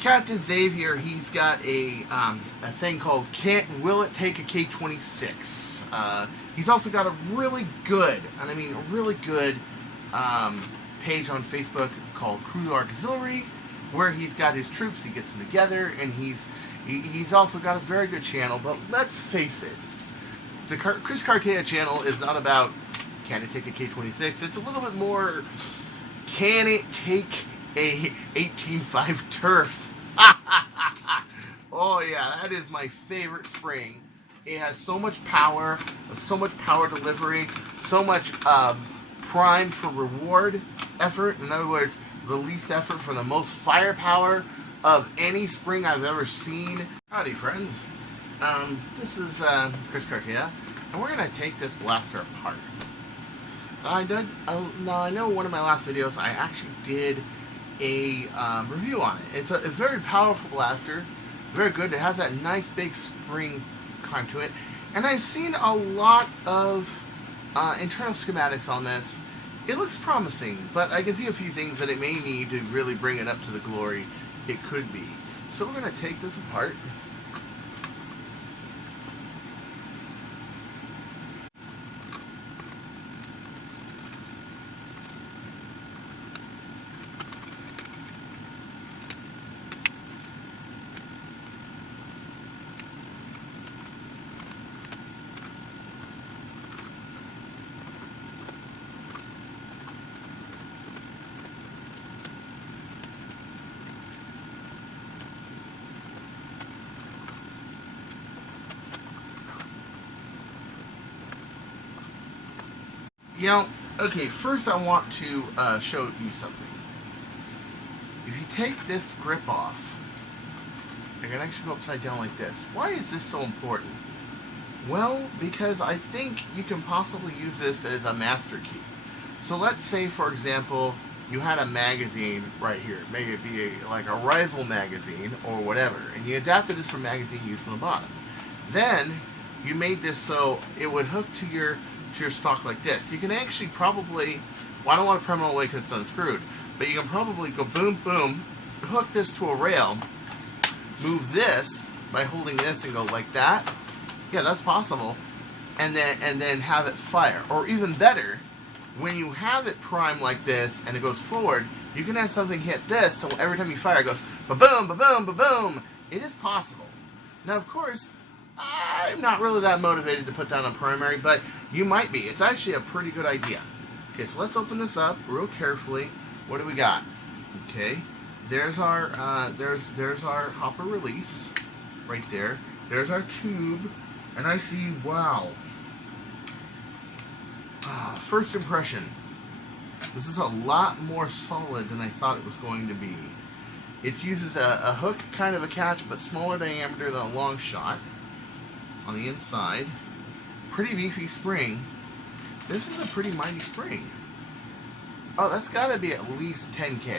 Captain Xavier, he's got a thing called Will It Take a K-26? He's also got a really good, and I mean a really good page on Facebook called Crew Auxiliary, where he's got his troops, he gets them together, and he's also got a very good channel. But let's face it, the Chris Cartaya channel is not about can it take a K-26. It's a little bit more, can it take a 18.5 turf? Oh yeah, that is my favorite spring. It has so much power delivery, so much prime for reward effort. In other words, the least effort for the most firepower of any spring I've ever seen. Howdy friends, this is Chris Cartaya, and we're going to take this blaster apart. Now I know one of my last videos I actually did a review on it. It's a very powerful blaster, very good. It has that nice big spring kind to it, and I've seen a lot of internal schematics on this. It looks promising, but I can see a few things that it may need to really bring it up to the glory it could be. So we're going to take this apart. You know, okay, first I want to show you something. If you take this grip off, I can actually go upside down like this. Why is this so important? Well, because I think you can possibly use this as a master key. So let's say, for example, you had a magazine right here. Maybe it be like a rifle magazine or whatever, and you adapted this for magazine use on the bottom. Then you made this so it would hook to your stock like this. You can actually probably, well, I don't want to prime it all the way because it's unscrewed, but you can probably go boom, boom, hook this to a rail, move this by holding this and go like that. Yeah, that's possible. And then have it fire. Or even better, when you have it primed like this and it goes forward, you can have something hit this, so every time you fire it goes ba-boom, ba-boom, ba-boom. It is possible. Now, of course, I'm not really that motivated to put that on primary, but you might be. It's actually a pretty good idea. Okay, so let's open this up real carefully. What do we got? Okay, there's our there's our hopper release right there. There's our tube, and I see, wow. First impression. This is a lot more solid than I thought it was going to be. It uses a hook kind of a catch, but smaller diameter than a long shot. On the inside, pretty beefy spring. This is a pretty mighty spring. Oh, that's got to be at least 10K,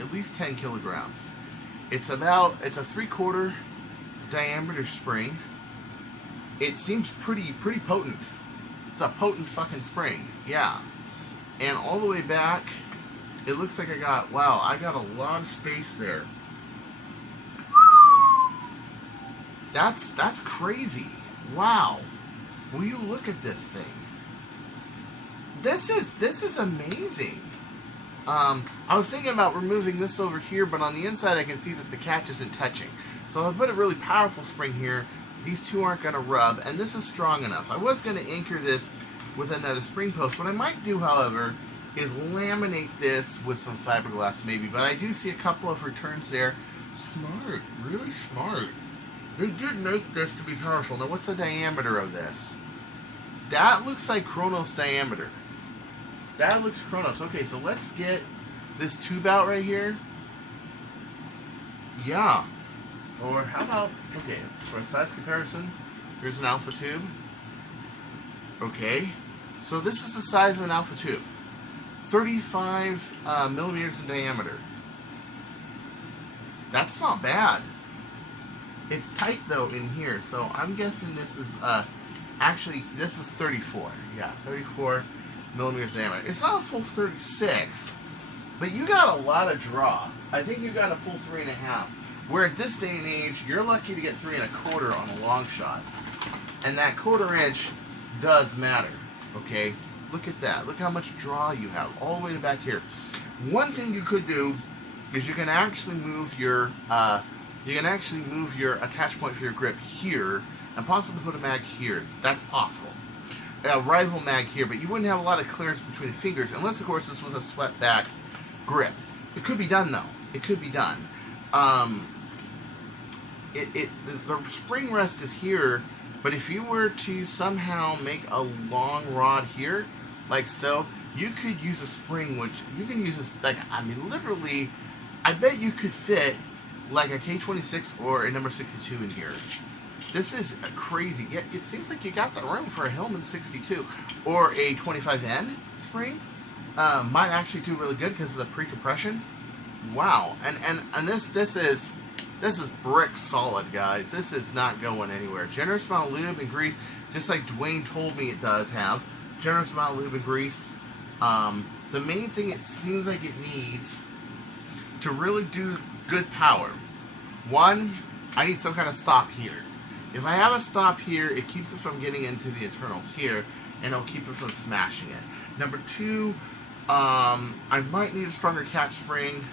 at least 10 kilograms. It's a 3/4 diameter spring. It seems pretty potent. It's a potent fucking spring, yeah. And all the way back, it looks like I got a lot of space there. That's crazy. Wow. Will you look at this thing? This is amazing. I was thinking about removing this over here, but on the inside I can see that the catch isn't touching. So if I put a really powerful spring here, these two aren't going to rub, and this is strong enough. I was going to anchor this with another spring post. What I might do, however, is laminate this with some fiberglass maybe, but I do see a couple of returns there. Smart, really smart. They did make this to be powerful. Now, what's the diameter of this? That looks like Chronos diameter. That looks Chronos. Okay, so let's get this tube out right here. Yeah. Or how about, okay, for a size comparison, here's an alpha tube. Okay. So this is the size of an alpha tube. 35 millimeters in diameter. That's not bad. It's tight though in here, so I'm guessing this is actually this is 34. Yeah, 34 millimeters diameter. It's not a full 36, but you got a lot of draw. I think you got a full 3.5. Where at this day and age, you're lucky to get 3.25 on a long shot. And that 1/4 inch does matter, okay? Look at that. Look how much draw you have all the way to back here. One thing you could do is you can actually move your attach point for your grip here and possibly put a mag here. That's possible. A rival mag here, but you wouldn't have a lot of clearance between the fingers unless, of course, this was a swept back grip. It could be done though. It could be done. The spring rest is here, but if you were to somehow make a long rod here, like so, you could use a spring, which you can use this, like, I mean, literally, I bet you could fit like a K26 or a number 62 in here. This is crazy. Yet it seems like you got the room for a Hillman 62 or a 25N spring. Might actually do really good because of the pre-compression. Wow, and this is brick solid, guys. This is not going anywhere. Generous amount of lube and grease, just like Dwayne told me it does have. Generous amount of lube and grease. The main thing it seems like it needs to really do good power. One, I need some kind of stop here. If I have a stop here, it keeps it from getting into the internals here, and it'll keep it from smashing it. Number two, I might need a stronger catch spring,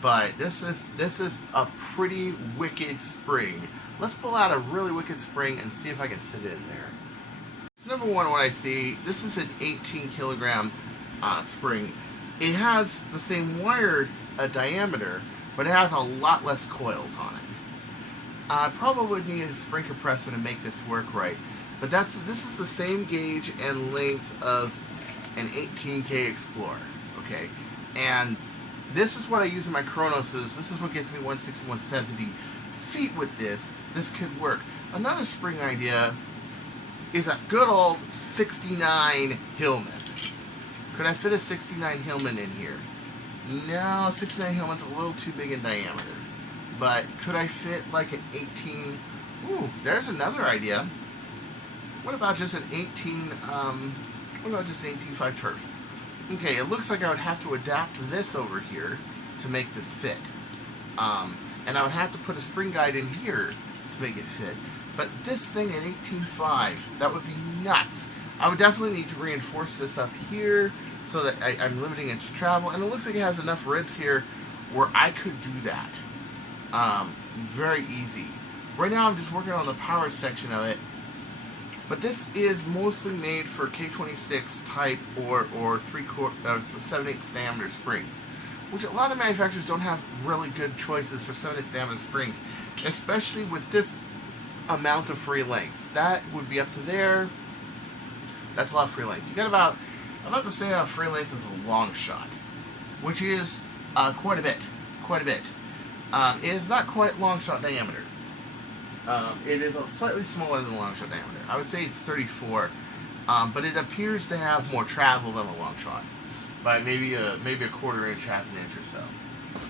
but this is a pretty wicked spring. Let's pull out a really wicked spring and see if I can fit it in there. So number one, what I see, this is an 18 kilogram spring. It has the same wire diameter, but it has a lot less coils on it. I probably would need a spring compressor to make this work right, but this is the same gauge and length of an 18K Explorer, okay? And this is what I use in my Chronoses. This is what gets me 160, 170 feet with this. This could work. Another spring idea is a good old 69 Hillman. Could I fit a 69 Hillman in here? No, 69 Hillman's a little too big in diameter. But could I fit like an 18? Ooh, there's another idea. What about just an 18? What about just an 18.5 turf? Okay, it looks like I would have to adapt this over here to make this fit. And I would have to put a spring guide in here to make it fit. But this thing at 18.5, that would be nuts. I would definitely need to reinforce this up here so that I'm limiting its travel. And it looks like it has enough ribs here where I could do that. Very easy. Right now I'm just working on the power section of it. But this is mostly made for K26 type or 7/8 diameter springs, which a lot of manufacturers don't have really good choices for 7/8 diameter springs, especially with this amount of free length. That would be up to there. That's a lot of free length. You got about the same amount of free length as a long shot, which is quite a bit. It is not quite long shot diameter. It is slightly smaller than long shot diameter. I would say it's 34, but it appears to have more travel than a long shot, by maybe a 1/4 inch, half an inch or so.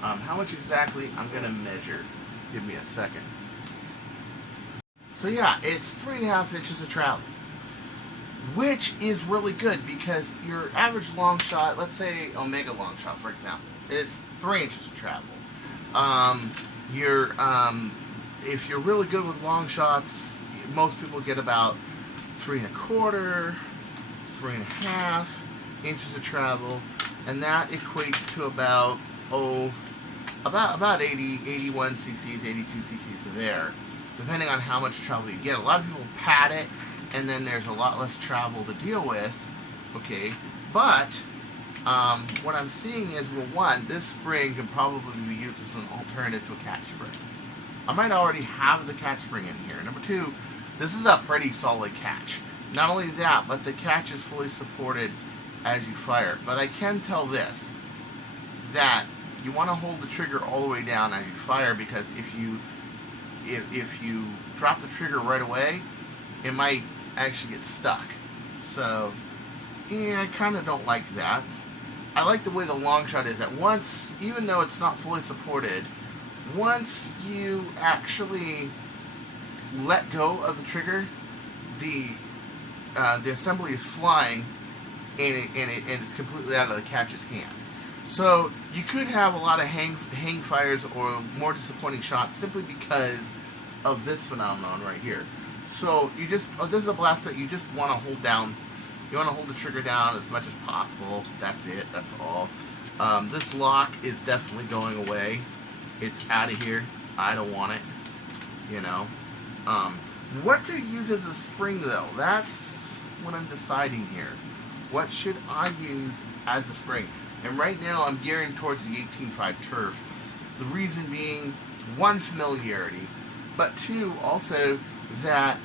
How much exactly? I'm gonna measure. Give me a second. So yeah, it's 3.5 inches of travel, which is really good because your average long shot, let's say Omega long shot for example, is 3 inches of travel. If you're really good with long shots, most people get about 3.25, 3.5 inches of travel, and that equates to about 80, 81 cc's, 82 cc's of air, depending on how much travel you get. A lot of people pad it, and then there's a lot less travel to deal with, okay? But what I'm seeing is, well, one, this spring can probably be used as an alternative to a catch spring. I might already have the catch spring in here. Number two, this is a pretty solid catch. Not only that, but the catch is fully supported as you fire. But I can tell this, that you want to hold the trigger all the way down as you fire, because if you drop the trigger right away, it might actually get stuck. So, yeah, I kind of don't like that. I like the way the long shot is, that once, even though it's not fully supported, once you actually let go of the trigger, the assembly is flying, and it's completely out of the catcher's hand. So you could have a lot of hang fires or more disappointing shots simply because of this phenomenon right here. So you just, this is a blast that you just want to hold down. You want to hold the trigger down as much as possible. That's it. That's all. This lock is definitely going away. It's out of here. I don't want it. You know. What to use as a spring though? That's what I'm deciding here. What should I use as a spring? And right now I'm gearing towards the 18.5 turf. The reason being, one, familiarity, but two, also that,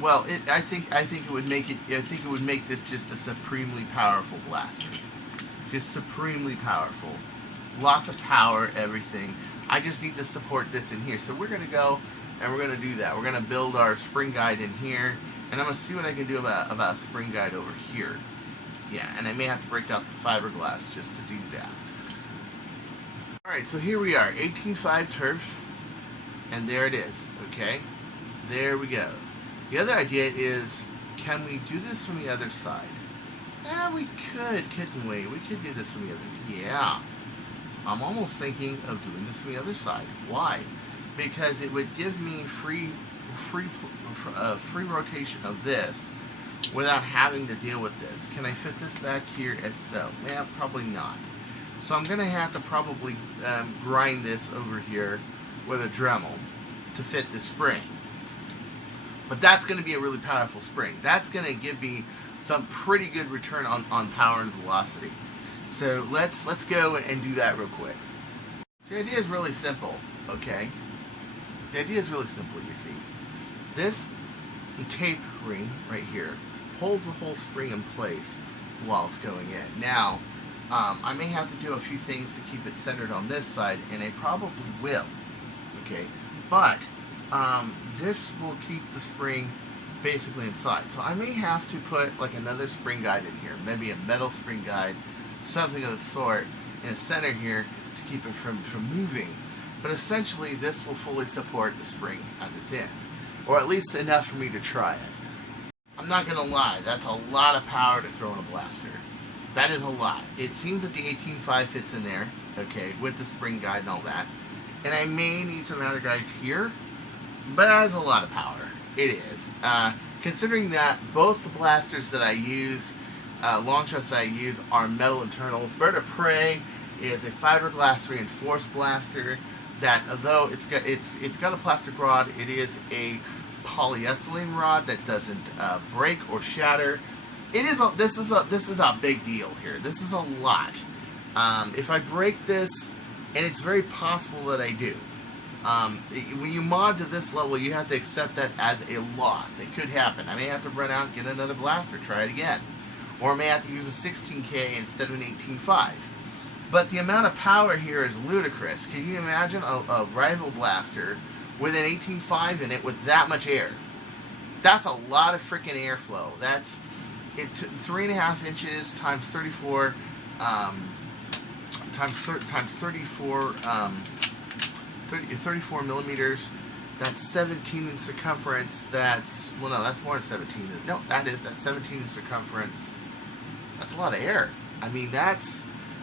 well, I think it would make it. I think it would make this just a supremely powerful blaster. Just supremely powerful. Lots of power, everything. I just need to support this in here. So we're gonna go and we're gonna do that. We're gonna build our spring guide in here, and I'm gonna see what I can do about a spring guide over here. Yeah, and I may have to break out the fiberglass just to do that. Alright, so here we are, 18.5 turf, and there it is, okay? There we go. The other idea is, can we do this from the other side? Yeah, we could, couldn't we? We could do this from the other, yeah. I'm almost thinking of doing this from the other side. Why? Because it would give me free rotation of this without having to deal with this. Can I fit this back here as so? Well, probably not. So I'm going to have to probably grind this over here with a Dremel to fit this spring. But that's going to be a really powerful spring. That's going to give me some pretty good return on power and velocity. So let's go and do that real quick. So the idea is really simple, okay? The idea is really simple, you see. This tape ring right here holds the whole spring in place while it's going in. Now, I may have to do a few things to keep it centered on this side, and I probably will, okay? But this will keep the spring basically inside. So I may have to put like another spring guide in here, maybe a metal spring guide, something of the sort, in the center here to keep it from moving. But essentially, this will fully support the spring as it's in, or at least enough for me to try it. I'm not going to lie, that's a lot of power to throw in a blaster. That is a lot. It seems that the 18.5 fits in there, okay, with the spring guide and all that. And I may need some outer guides here, but that is a lot of power. It is. Considering that both the blasters that I use, long shots that I use, are metal internals. Bird of Prey is a fiberglass reinforced blaster that, although it's got a plastic rod, it is a polyethylene rod that doesn't break or shatter. This is a big deal here. This is a lot. If I break this, and it's very possible that I do, when you mod to this level, you have to accept that as a loss. It could happen. I may have to run out and get another blaster, try it again, or I may have to use a 16K instead of an 18.5. But the amount of power here is ludicrous. Can you imagine a rival blaster with an 18.5 in it with that much air? That's a lot of freaking airflow. That's 3.5 inches times 34 34 millimeters. That's 17 in circumference. That's, well, no, that's more than 17. No, that's 17 in circumference. That's a lot of air. I mean,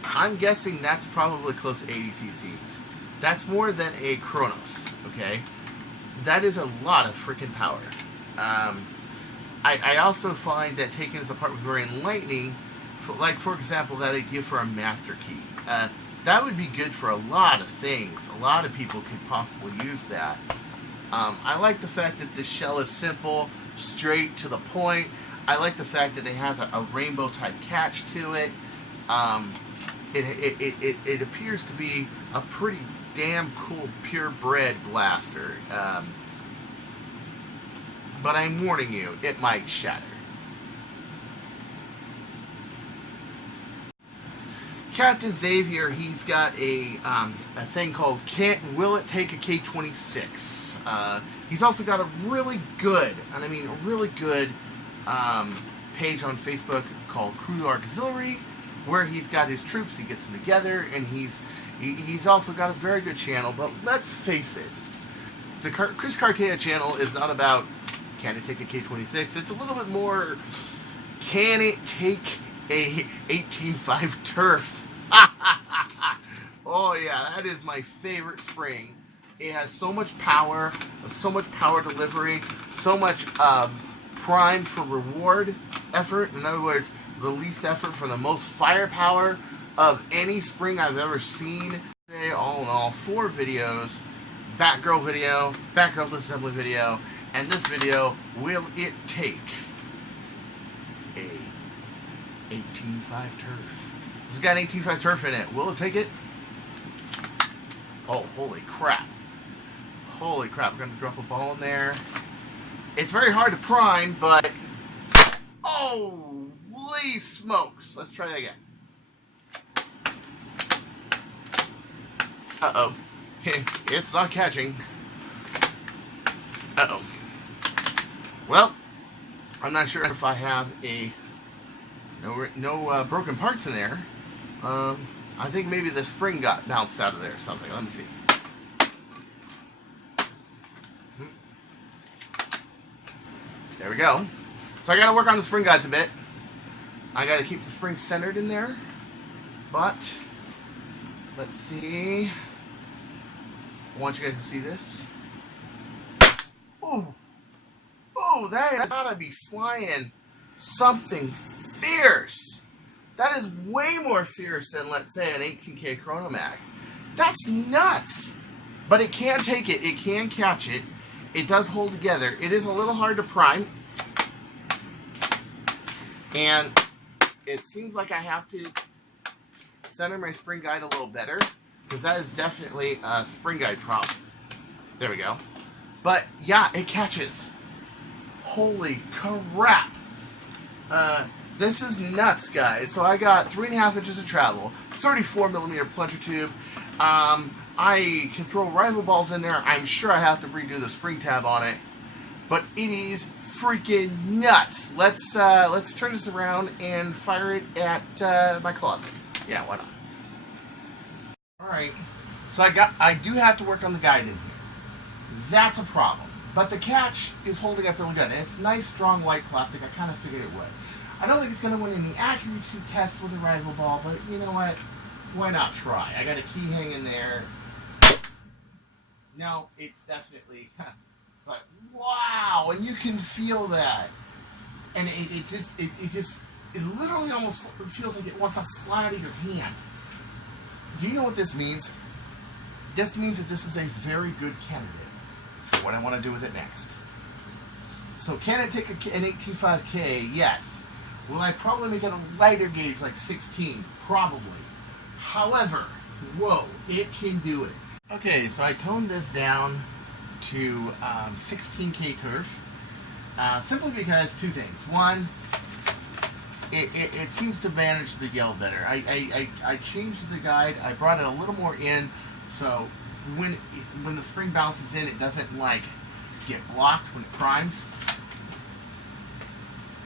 I'm guessing that's probably close to 80 cc's. That's more than a Kronos, okay? That is a lot of freaking power. I also find that taking this apart was very enlightening. For example, that idea for a master key. That would be good for a lot of things. A lot of people could possibly use that. I like the fact that this shell is simple, straight to the point. I like the fact that it has a rainbow type catch to it. It appears to be a pretty damn cool purebred blaster. But I'm warning you, it might shatter. Captain Xavier, he's got a thing called Will It Take a K-26? He's also got a really good, and I mean a really good page on Facebook called Crew Auxiliary, where he's got his troops, he gets them together, and he's also got a very good channel. But let's face it, the Chris Cartaya channel is not about can it take a K-26. It's a little bit more, can it take a 18.5 turf Oh yeah, that is my favorite spring. It has so much power delivery, so much prime for reward effort. In other words, the least effort for the most firepower of any spring I've ever seen. Today, all in all, 4 videos: Batgirl video, Batgirl disassembly video, and this video. Will it take a 18.5 turf? This has got an 18.5 turf in it. Will it take it? Oh, holy crap. Holy crap. I'm going to drop a ball in there. It's very hard to prime, but... Holy smokes. Let's try that again. Uh-oh. It's not catching. Uh-oh. Well, I'm not sure if I have no broken parts in there. I think maybe the spring got bounced out of there or something. Let me see. There we go. So I got to work on the spring guides a bit. I got to keep the spring centered in there. But, let's see. I want you guys to see this. Ooh. Ooh, that has got to be flying something fierce. That is way more fierce than, let's say, an 18K Chrono Mag. That's nuts. But it can take it. It can catch it. It does hold together. It is a little hard to prime. And it seems like I have to center my spring guide a little better, because that is definitely a spring guide problem. There we go. But, yeah, it catches. Holy crap. This is nuts, guys. So I got 3.5 inches of travel, 34mm plunger tube. I can throw rival balls in there. I'm sure I have to redo the spring tab on it, but it is freaking nuts. Let's turn this around and fire it at my closet. Yeah, why not? All right. So I do have to work on the guide in here. That's a problem. But the catch is holding up really good. And it's nice, strong, white plastic. I kind of figured it would. I don't think it's going to win any accuracy tests with a rival ball, but you know what? Why not try? I got a key hanging there. No, it's definitely... But wow! And you can feel that. And it literally almost feels like it wants to fly out of your hand. Do you know what this means? This means that this is a very good candidate for what I want to do with it next. So can it take an 18.5K? Yes. Will I probably make it a lighter gauge, like 16? Probably. However, whoa, it can do it. Okay, so I toned this down to 16K turf, simply because 2 things. One, it seems to manage the yell better. I changed the guide. I brought it a little more in, so when the spring bounces in, it doesn't like get blocked when it primes.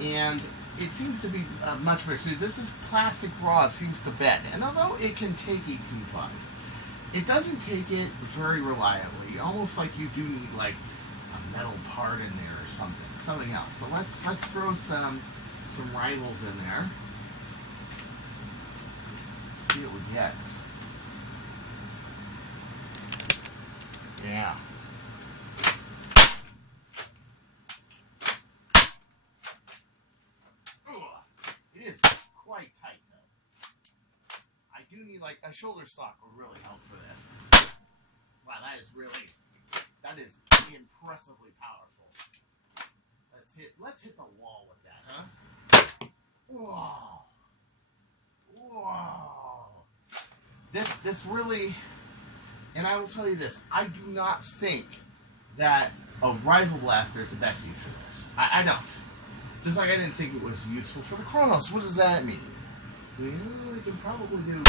And it seems to be much better. So this is plastic raw. It seems to bend. And although it can take 18.5, it doesn't take it very reliably. Almost like you do need like a metal part in there or something else. So let's throw some rivals in there. See what we get. Yeah. It is quite tight though. I do need like a shoulder stock will really help for this. Wow, that is impressively powerful. Let's hit the wall with that, huh? Whoa. Whoa. This really, and I will tell you this, I do not think that a rifle blaster is the best use for this. I don't. Just like I didn't think it was useful for the Chronos. What does that mean? Well, we can probably do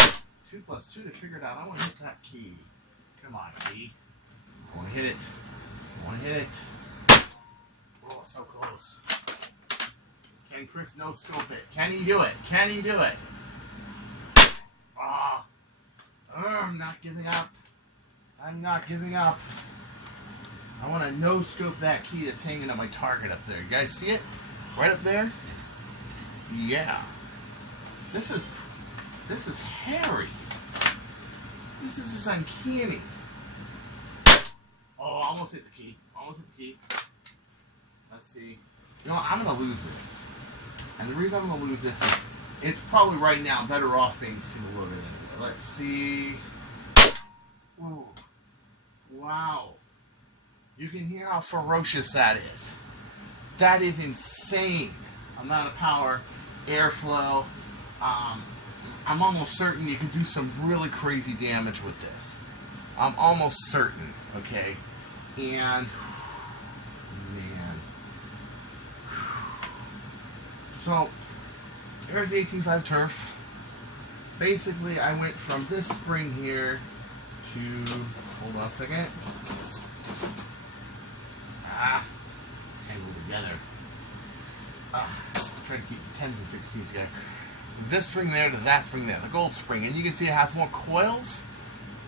2 plus 2 to figure it out. I want to hit that key. Come on, key. I want to hit it. I want to hit it. Oh, so close. Can Chris no-scope it? Can he do it? Can he do it? Ah. I'm not giving up. I'm not giving up. I want to no-scope that key that's hanging on my target up there. You guys see it? Right up there? Yeah. This is This is hairy. This is uncanny. Oh, almost hit the key. Almost hit the key. Let's see. You know what? I'm going to lose this. And the reason I'm going to lose this is it's probably right now better off being single loaded anyway. Let's see. Ooh. Wow. You can hear how ferocious that is. That is insane. Amount of power, airflow. I'm almost certain you can do some really crazy damage with this. I'm almost certain, okay? And, man. So, there's the 18.5 turf. Basically, I went from this spring here to, hold on a second. Tangled together. Try to keep the 10s and 16s together. This spring there to that spring there, the gold spring, and you can see it has more coils,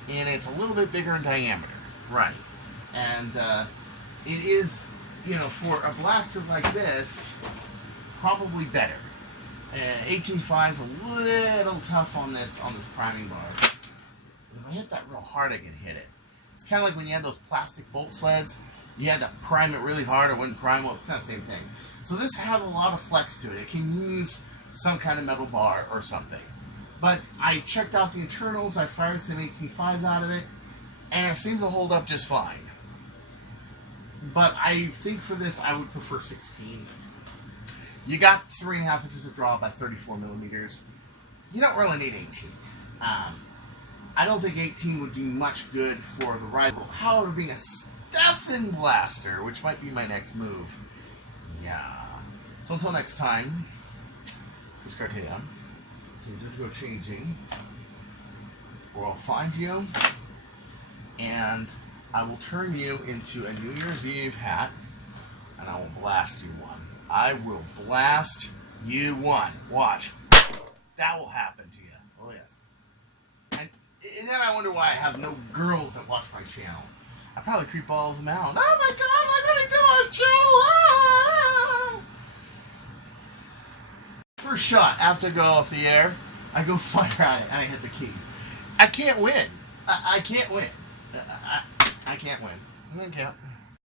and it's a little bit bigger in diameter, right? And it is, you know, for a blaster like this, probably better. 18.5 is a little tough on this priming bar. But if I hit that real hard, I can hit it. It's kind of like when you had those plastic bolt sleds. You had to prime it really hard or wouldn't prime. Well, it's kind of the same thing. So this has a lot of flex to it. It can use some kind of metal bar or something. But I checked out the internals. I fired some 18.5s out of it, and it seems to hold up just fine. But I think for this, I would prefer 16. You got 3.5 inches of draw by 34 millimeters. You don't really need 18. I don't think 18 would do much good for the rifle. However, being a Stefan blaster, which might be my next move. Yeah. So until next time, this is Cartaya. So just go changing, or I'll find you, and I will turn you into a New Year's Eve hat, and I will blast you one. I will blast you one. Watch. That will happen to you. Oh, yes. And then I wonder why I have no girls that watch my channel. I probably creep all of them out. Oh my god, I'm running to his channel! Ah! First shot, after I go off the air, I go fire at it and I hit the key. I can't win. I can't win. I can't win. I can't.